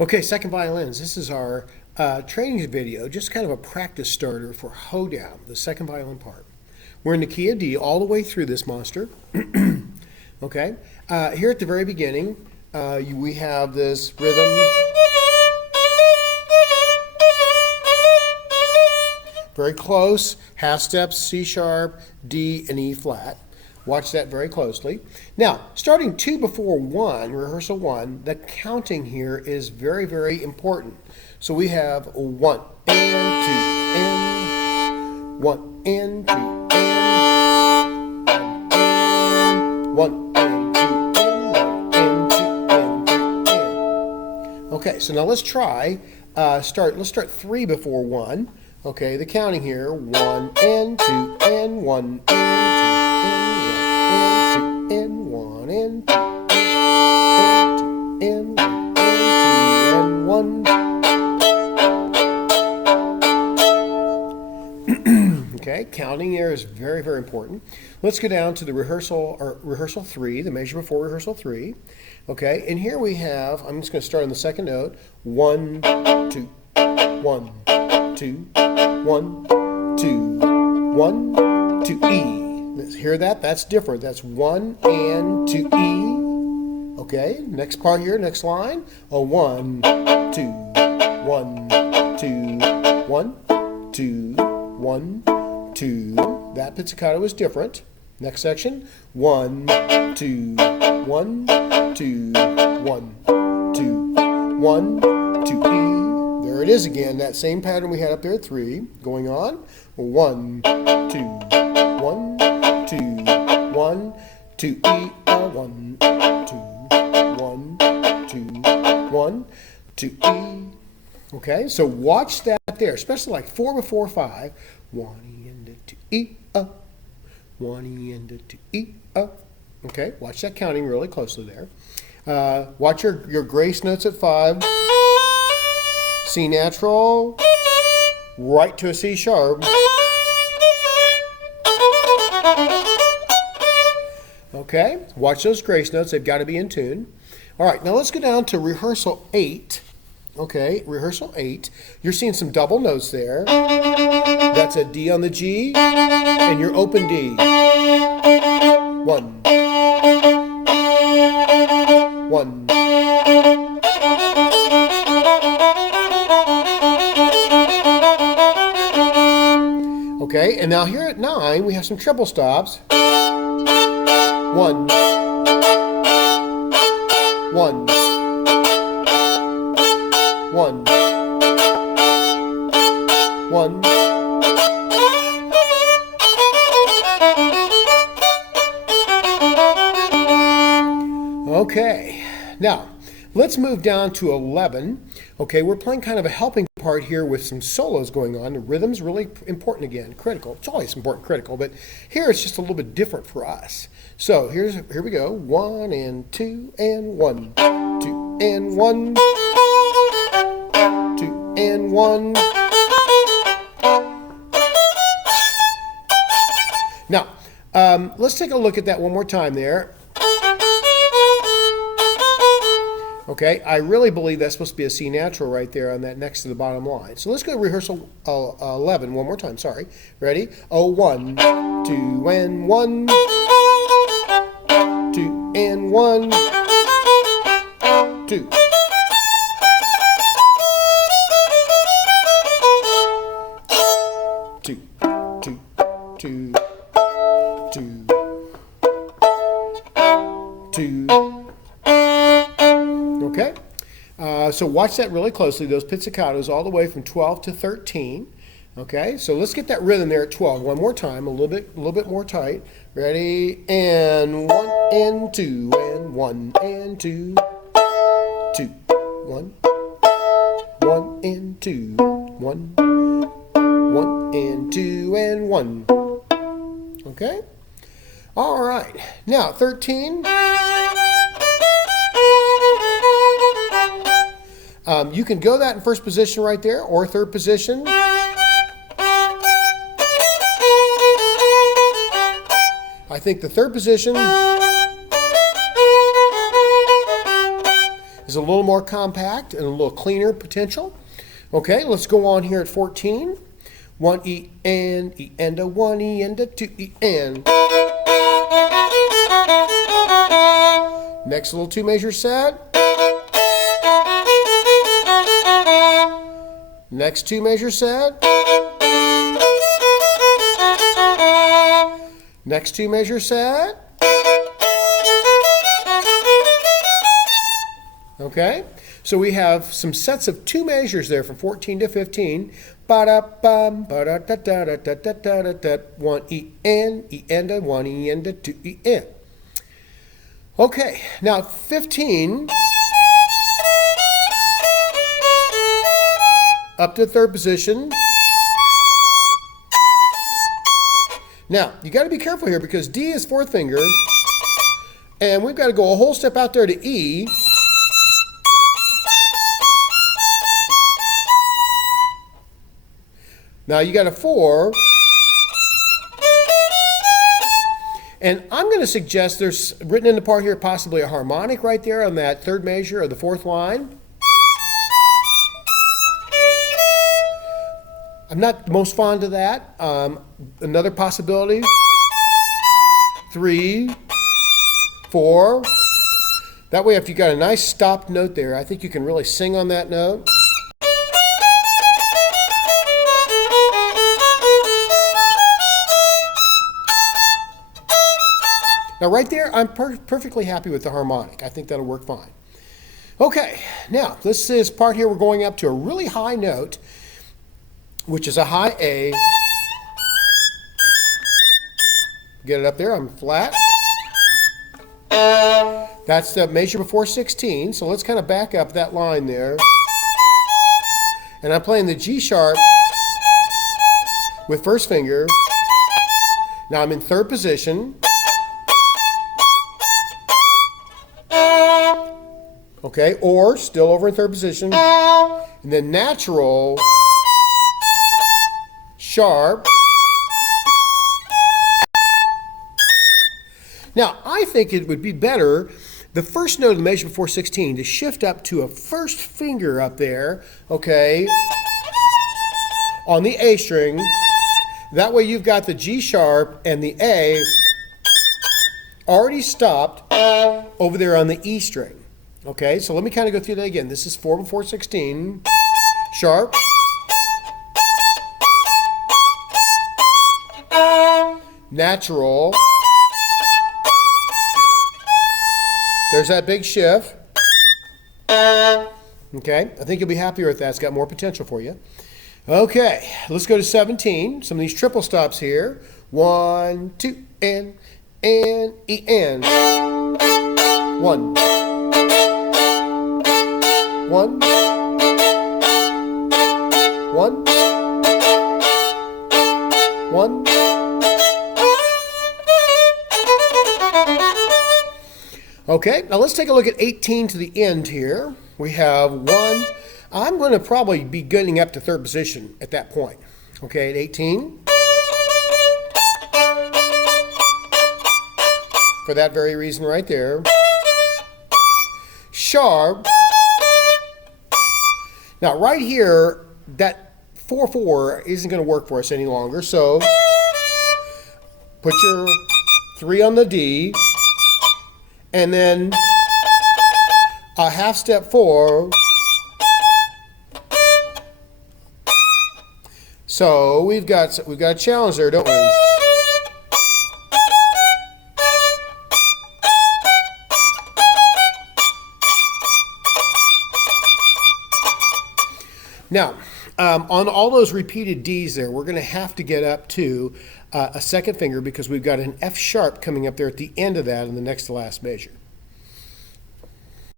Okay, second violins. This is our training video, just kind of a practice starter for Hoe Down, the second violin part. We're in the key of D all the way through this monster. Okay, here at the very beginning, we have this rhythm. Very close, half steps, C sharp, D, and E flat. Watch that very closely. Now, starting 2 before 1, rehearsal 1, the counting here is very, very important. So we have 1 and 2 and 1 and 2 and 1 and 2 and 1 and 2 and 3 and. Okay, so now let's try, let's start 3 before 1. Okay, the counting here, 1 and 2 and 1 and 2 and 1 and 2 and 1 and 1. Okay, counting here is very, very important. Let's go down to the rehearsal 3, the measure before rehearsal 3. Okay, and here we have, I'm just going to start on the second note, 1, 2, 1, 2, 1, 2, 1, 2, E. Let's hear that? That's different. That's 1 and 2 E. Okay, next part here, next line. 1, 2, 1, 2, 1, 2, 1, 2. That pizzicato is different. Next section. 1, 2, 1, 2, 1, 2, 1, 2 E. There it is again, that same pattern we had up there at 3. Going on. 1, 2, 1, 2, 1, 2 E, 1, 2, 1, 2, 1, 2 E. Okay, so watch that there, especially like 4 before 5. 1 E and 2 E, 1 E and 2 E, Okay, watch that counting really closely there. Watch your grace notes at 5. C natural, right to a C sharp. Okay, watch those grace notes. They've got to be in tune. All right, now let's go down to rehearsal 8. Okay, rehearsal 8. You're seeing some double notes there. That's a D on the G and your open D. 1. 1. Okay, and now here at 9, we have some triple stops. 1, 1, 1, 1. Okay, now let's move down to 11. Okay, we're playing kind of a helping part here with some solos going on. The rhythm's really important again, critical. It's always important, critical, but here it's just a little bit different for us. So here we go. 1 and 2 and 1, 2 and 1, 2 and 1. Now, let's take a look at that one more time there. Okay, I really believe that's supposed to be a C natural right there on that next to the bottom line. So let's go to rehearsal 11 one more time. Sorry. Ready? 1, 2 and 1, 2 and 1, 2. Two, two, two, two, two. Okay, so watch that really closely, those pizzicatos all the way from 12 to 13. Okay, so let's get that rhythm there at 12 one more time, a little bit more tight. Ready? And 1 and 2 and 1 and 2, 2, 1, 1 and 2, 1, 1 and 2 and 1. Okay, all right. Now 13. You can go that in first position right there, or third position. I think the third position is is a little more compact and a little cleaner potential. Okay, let's go on here at 14. 1 E and a 1 E and a 2 E and. Next little 2 measure set. Next 2 measure set. Next 2 measure set. Okay, so we have some sets of 2 measures there from 14 to 15. Ba-da-bum, ba-da-da-da-da-da-da-da-da. 1 E and a 1 E and a 2 E and. Okay, now 15. Up to 3rd position. Now, you got to be careful here because D is 4th finger, and we've got to go a whole step out there to E. Now you got a 4. And I'm going to suggest there's written in the part here possibly a harmonic right there on that 3rd measure of the 4th line. I'm not the most fond of that. Another possibility. 3, 4. That way if you got a nice stopped note there, I think you can really sing on that note. Now right there, I'm perfectly happy with the harmonic. I think that'll work fine. Okay, now this is part here we're going up to a really high note, which is a high A. Get it up there, I'm flat. That's the measure before 16, so let's kind of back up that line there. And I'm playing the G sharp with 1st finger. Now I'm in 3rd position. Okay, or still over in 3rd position. And then natural, sharp. Now, I think it would be better, the first note of the measure before 16, to shift up to a 1st finger up there, okay, on the A string. That way you've got the G sharp and the A already stopped over there on the E string. Okay, so let me kind of go through that again. This is 4 before 16, sharp, natural, there's that big shift. Okay, I think you'll be happier with that. It's got more potential for you. Okay, let's go to 17. Some of these triple stops here. 1, 2, and E, and. 1. 1, 1, 1. Okay, now let's take a look at 18 to the end here. We have 1. I'm going to probably be getting up to 3rd position at that point. Okay, at 18. For that very reason right there. Sharp. Now right here, that 4-4 isn't going to work for us any longer, so put your 3 on the D, and then a half step 4. So we've got a challenge there, don't we? Now, on all those repeated Ds there, we're going to have to get up to a 2nd finger because we've got an F sharp coming up there at the end of that in the next to last measure.